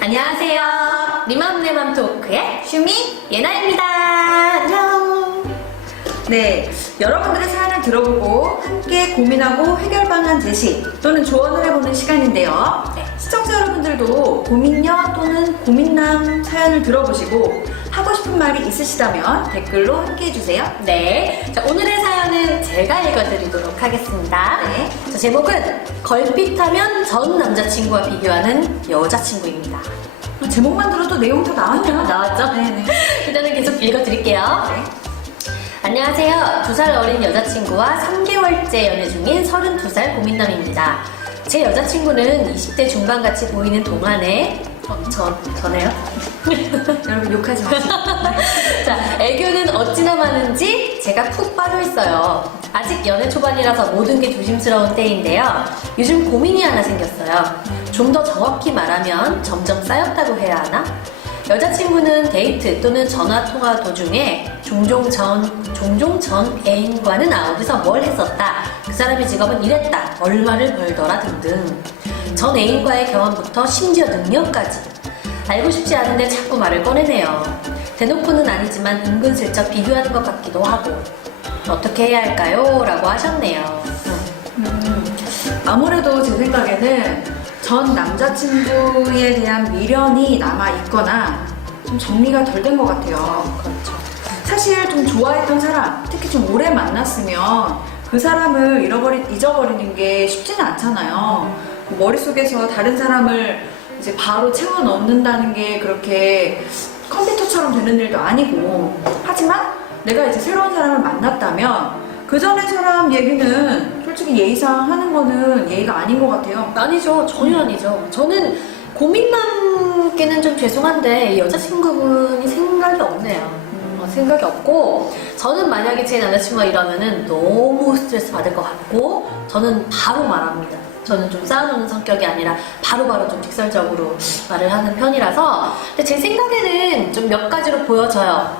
안녕하세요. 니맘 내맘 토크의 슈미 예나입니다. 안녕. 네, 여러분들의 사연을 들어보고 함께 고민하고 해결 방안 제시 또는 조언을 해보는 시간인데요. 네. 시청자 여러분들도 고민녀 또는 고민남 사연을 들어보시고 하고 싶은 말이 있으시다면 댓글로 함께 해주세요. 네. 자, 오늘의 사연은 제가 읽어드리도록 하겠습니다. 네. 자, 제목은 걸핏하면 전 남자친구와 비교하는 여자친구입니다. 제목만 들어도 내용 다 나왔네요. 나왔죠? 네네. 일단은 계속 읽어드릴게요. 네. 안녕하세요. 2살 어린 여자친구와 3개월째 연애 중인 32살 고민남입니다. 제 여자친구는 20대 중반같이 보이는 동안에 저네요? 여러분 욕하지 마세요. 자, 애교는 어찌나 많은지 제가 푹 빠져있어요. 아직 연애 초반이라서 모든 게 조심스러운 때인데요. 요즘 고민이 하나 생겼어요. 좀 더 정확히 말하면 점점 쌓였다고 해야 하나? 여자친구는 데이트 또는 전화통화 도중에 종종 전 애인과는 아웃에서 뭘 했었다. 그 사람의 직업은 이랬다. 얼마를 벌더라 등등. 전 애인과의 경험부터 심지어 능력까지. 알고 싶지 않은데 자꾸 말을 꺼내네요. 대놓고는 아니지만 은근슬쩍 비교하는 것 같기도 하고. 어떻게 해야 할까요? 라고 하셨네요. 아무래도 제 생각에는 전 남자친구에 대한 미련이 남아있거나 좀 정리가 덜 된 것 같아요. 그렇죠. 사실 좀 좋아했던 사람, 특히 좀 오래 만났으면 그 사람을 잊어버리는 게 쉽지는 않잖아요. 머릿속에서 다른 사람을 이제 바로 채워 넣는다는 게 그렇게 컴퓨터처럼 되는 일도 아니고. 하지만 내가 이제 새로운 사람을 만났다면 그 전에 사람 얘기는 솔직히 예의상 하는 거는 예의가 아닌 것 같아요. 아니죠. 전혀 아니죠. 저는 고민남께는 좀 죄송한데 여자친구분이 생각이 없네요. 생각이 없고, 저는 만약에 제 남자친구가 이러면은 너무 스트레스 받을 것 같고, 저는 바로 말합니다. 저는 좀 쌓아놓는 성격이 아니라 바로바로 좀 직설적으로 말을 하는 편이라서. 근데 제 생각에는 좀 몇 가지로 보여져요.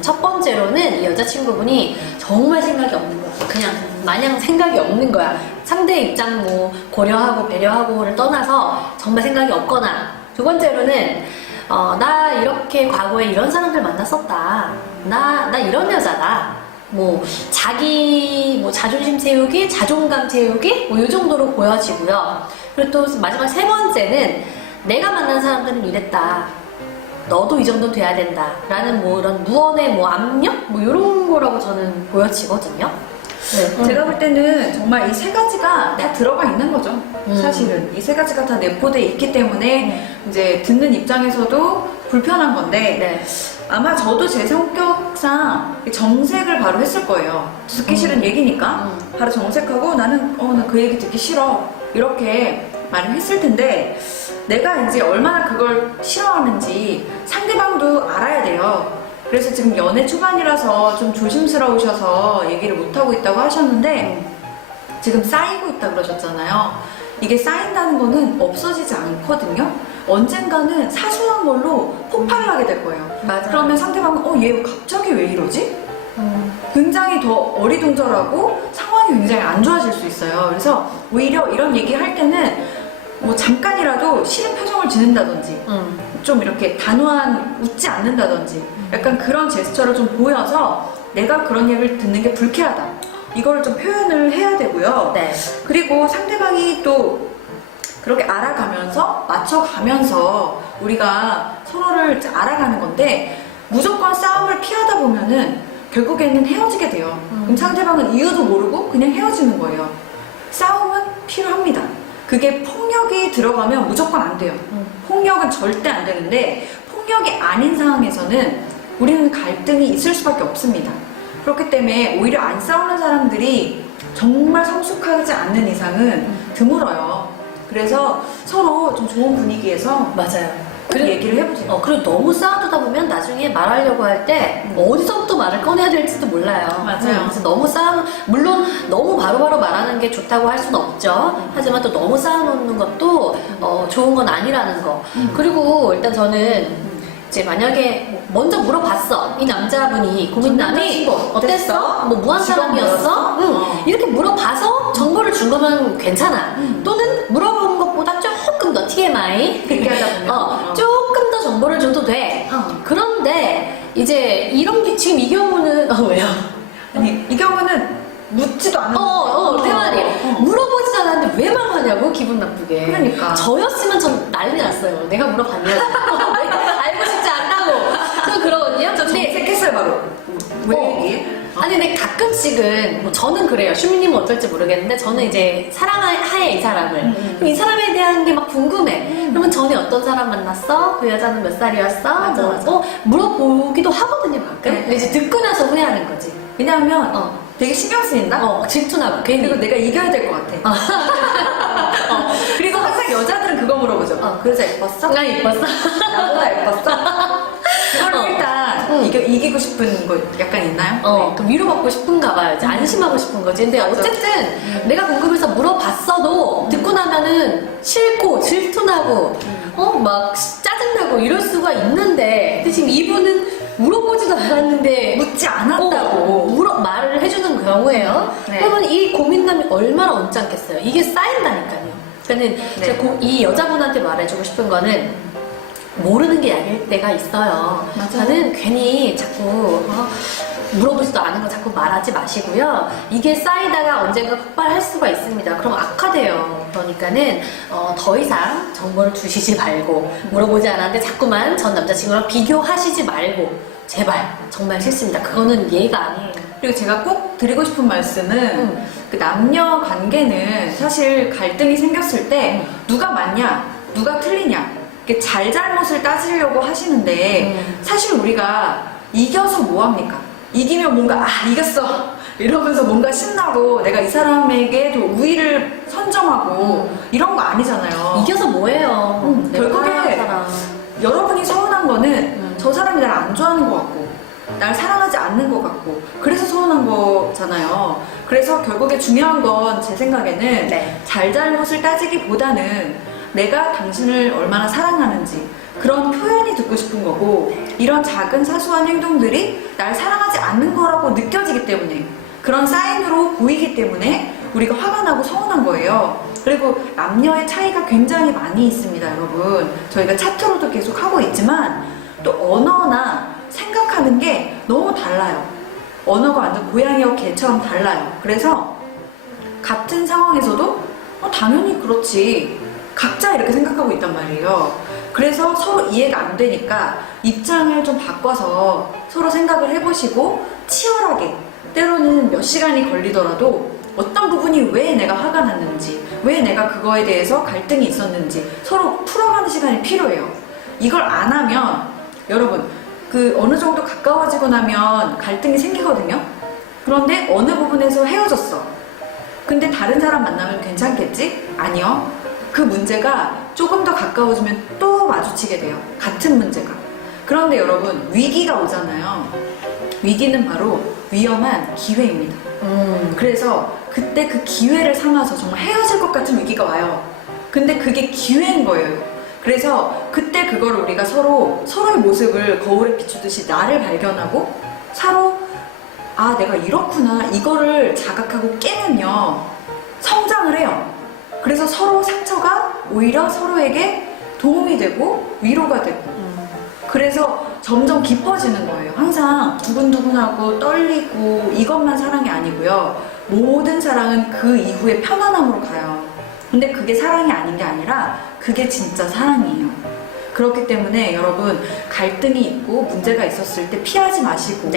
첫 번째로는 이 여자친구분이 정말 생각이 없는 거야. 그냥 마냥 생각이 없는 거야. 상대의 입장 뭐 고려하고 배려하고를 떠나서 정말 생각이 없거나. 두 번째로는 나 이렇게 과거에 이런 사람들 만났었다. 나 이런 여자다. 뭐 자기 뭐 자존심 세우기, 자존감 세우기 뭐 이 정도로 보여지고요. 그리고 또 마지막 세 번째는 내가 만난 사람들은 이랬다. 너도 이 정도 돼야 된다. 라는 뭐 이런 무언의 뭐 압력? 뭐 이런 거라고 저는 보여지거든요. 네. 제가 볼 때는 정말 이 세 가지가 다 들어가 있는 거죠. 사실은 이 세 가지가 다 내포돼 있기 때문에 이제 듣는 입장에서도 불편한 건데 네. 아마 저도 제 성격상 정색을 바로 했을 거예요. 듣기 싫은 얘기니까 바로 정색하고 나는 나 그 얘기 듣기 싫어 이렇게 말을 했을 텐데 내가 이제 얼마나 그걸 싫어하는지 상대방도 알아야 돼요. 그래서 지금 연애 초반이라서 좀 조심스러우셔서 얘기를 못하고 있다고 하셨는데 지금 쌓이고 있다 그러셨잖아요. 이게 쌓인다는 거는 없어지지 않거든요. 언젠가는 사소한 걸로 폭발을 하게 될 거예요. 맞아요. 그러면 상대방은 얘 갑자기 왜 이러지? 굉장히 더 어리둥절하고 상황이 굉장히 안 좋아질 수 있어요. 그래서 오히려 이런 얘기 할 때는 뭐 잠깐이라도 싫은 표정을 짓는다든지 좀 이렇게 단호한 웃지 않는다든지 약간 그런 제스처를 좀 보여서 내가 그런 얘기를 듣는 게 불쾌하다. 이걸 좀 표현을 해야 되고요. 네. 그리고 상대방이 또 그렇게 알아가면서 맞춰가면서 우리가 서로를 알아가는 건데 무조건 싸움을 피하다 보면은 결국에는 헤어지게 돼요. 그럼 상대방은 이유도 모르고 그냥 헤어지는 거예요. 싸움은 필요합니다. 그게 폭력이 들어가면 무조건 안 돼요. 폭력은 절대 안 되는데 폭력이 아닌 상황에서는 우리는 갈등이 있을 수밖에 없습니다. 그렇기 때문에 오히려 안 싸우는 사람들이 정말 성숙하지 않는 이상은 드물어요. 그래서 서로 좀 좋은 분위기에서 맞아요. 얘기를 해보세요. 그리고 너무 쌓아두다 보면 나중에 말하려고 할 때 어디서부터 말을 꺼내야 될지도 몰라요. 맞아요. 그래서 너무 물론 너무 바로바로 말하는 게 좋다고 할 수는 없죠. 하지만 또 너무 쌓아놓는 것도 좋은 건 아니라는 거. 그리고 일단 저는 이제 만약에 먼저 물어봤어. 이 남자분이 고민남이 어땠어? 뭐 무한 사람이었어? 이렇게 물어봐서 정보를 준 거면 괜찮아. 또는 물어본 것보다 조금 더 TMI 얘기하다 보면 조금 더 정보를 줘도 돼. 그런데 이제 이런 게 지금 이 경우는 왜요? 아니 이 경우는 묻지도 않았는데 내 말이 물어보지도 않았는데 왜 말하냐고 기분 나쁘게. 그러니까. 저였으면 전 난리 났어요. 내가 물어봤냐고. 알고 싶지 않다고. 저 그러거든요. 저 정색했어요 바로. 왜 얘기해? 아니 근데 가끔씩은 뭐 저는 그래요. 슈미님은 어떨지 모르겠는데 저는 이제 사랑하에 이 사람을 그럼 이 사람에 대한 게 막 궁금해. 그러면 전에 어떤 사람 만났어? 그 여자는 몇 살이었어? 맞아, 뭐, 맞아. 물어보기도 하거든요 가끔. 네. 근데 이제 듣고 나서 후회하는 거지. 왜냐하면 되게 신경 쓰인다? 질투나고 괜히. 그리고 내가 이겨야 될 것 같아. 그리고 항상 여자들은 그거 물어보죠. 그 여자 예뻤어? 나 예뻤어. 나보다 예뻤어? 그걸 일단 이기고 싶은 거 약간 있나요? 그 위로받고 싶은가 봐요. 이제 안심하고 싶은 거지. 근데 맞아. 어쨌든 내가 궁금해서 물어봤어도 듣고 나면은 싫고 질투나고 막 짜증나고 이럴 수가 있는데 근데 지금 이분은 물어보지도 않았는데 묻지 않았다고. 말을 해주는 경우예요. 네. 그러면 이 고민감이 얼마나 언짢겠어요. 이게 쌓인다니까요. 그러니까 제가 이 여자분한테 말해주고 싶은 거는 모르는 게 약일 때가 있어요. 맞아. 저는 괜히 자꾸 물어보지도 않은 거 자꾸 말하지 마시고요. 이게 쌓이다가 언젠가 폭발할 수가 있습니다. 그럼 악화돼요. 그러니까는 더 이상 정보를 주시지 말고 물어보지 않았는데 자꾸만 전 남자친구랑 비교하시지 말고 제발 정말 싫습니다. 그거는 예의가 아니에요. 그리고 제가 꼭 드리고 싶은 말씀은 그 남녀 관계는 사실 갈등이 생겼을 때 누가 맞냐, 누가 틀리냐 이렇게 잘잘못을 따지려고 하시는데 사실 우리가 이겨서 뭐합니까? 이기면 뭔가 이겼어 이러면서 뭔가 신나고 내가 이 사람에게 좀 우위를 선점하고 이런 거 아니잖아요. 이겨서 뭐해요? 결국에 사람. 여러분이 서운한 거는 저 사람이 날 안 좋아하는 것 같고 날 사랑하지 않는 것 같고 그래서 서운한 거잖아요. 그래서 결국에 중요한 건 제 생각에는 네. 잘잘못을 따지기보다는 내가 당신을 얼마나 사랑하는지 그런 표현이 듣고 싶은 거고 이런 작은 사소한 행동들이 날 사랑하지 않는 거라고 느껴지기 때문에 그런 사인으로 보이기 때문에 우리가 화가 나고 서운한 거예요. 그리고 남녀의 차이가 굉장히 많이 있습니다, 여러분. 저희가 차트로도 계속 하고 있지만 또 언어나 생각하는 게 너무 달라요. 언어가 완전 고양이와 개처럼 달라요. 그래서 같은 상황에서도 당연히 그렇지. 각자 이렇게 생각하고 있단 말이에요. 그래서 서로 이해가 안 되니까 입장을 좀 바꿔서 서로 생각을 해보시고 치열하게 때로는 몇 시간이 걸리더라도 어떤 부분이 왜 내가 화가 났는지 왜 내가 그거에 대해서 갈등이 있었는지 서로 풀어가는 시간이 필요해요. 이걸 안 하면 여러분 그 어느 정도 가까워지고 나면 갈등이 생기거든요. 그런데 어느 부분에서 헤어졌어. 근데 다른 사람 만나면 괜찮겠지? 아니요. 그 문제가 조금 더 가까워지면 또 마주치게 돼요. 같은 문제가. 그런데 여러분 위기가 오잖아요. 위기는 바로 위험한 기회입니다. 그래서 그때 그 기회를 삼아서 정말 헤어질 것 같은 위기가 와요. 근데 그게 기회인 거예요. 그래서 그때 그걸 우리가 서로의 모습을 거울에 비추듯이 나를 발견하고 서로 내가 이렇구나 이거를 자각하고 깨면요 성장을 해요. 그래서 서로 상처가 오히려 서로에게 도움이 되고 위로가 되고 그래서 점점 깊어지는 거예요. 항상 두근두근하고 떨리고 이것만 사랑이 아니고요. 모든 사랑은 그 이후에 편안함으로 가요. 근데 그게 사랑이 아닌 게 아니라 그게 진짜 사랑이에요. 그렇기 때문에 여러분 갈등이 있고 문제가 있었을 때 피하지 마시고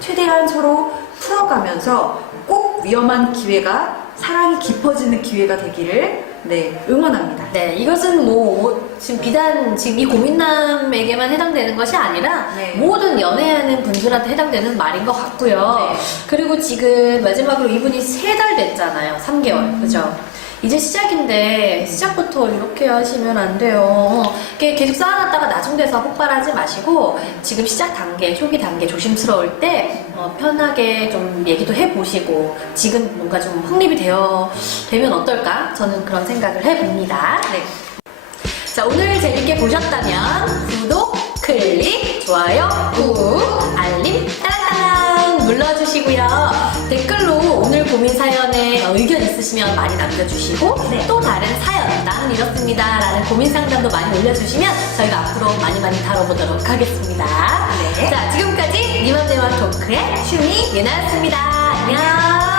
최대한 서로 풀어가면서 꼭 위험한 기회가 사랑이 깊어지는 기회가 되기를 응원합니다. 네, 이것은 지금 비단 지금 이 고민남에게만 해당되는 것이 아니라 모든 연애하는 분들한테 해당되는 말인 것 같고요. 그리고 지금 마지막으로 이분이 3달 됐잖아요. 3개월. 그죠? 이제 시작인데 시작부터 이렇게 하시면 안 돼요. 계속 쌓아놨다가 나중 돼서 폭발하지 마시고 지금 시작 단계, 초기 단계 조심스러울 때 편하게 좀 얘기도 해보시고 지금 뭔가 좀 확립이 되면 어떨까? 저는 그런 생각을 해봅니다. 자, 오늘 재밌게 보셨다면 구독, 클릭, 좋아요, 꾹, 알림, 따랑 눌러주시고요. 댓글로 오늘 고민 사연에 의견 있으시면 많이 남겨주시고 네. 또 다른 사연 나는 이렇습니다 라는 고민 상담도 많이 올려주시면 저희가 앞으로 많이 다뤄보도록 하겠습니다. 네. 자, 지금까지 니맘내맘 토크의 슈미 예나였습니다. 안녕.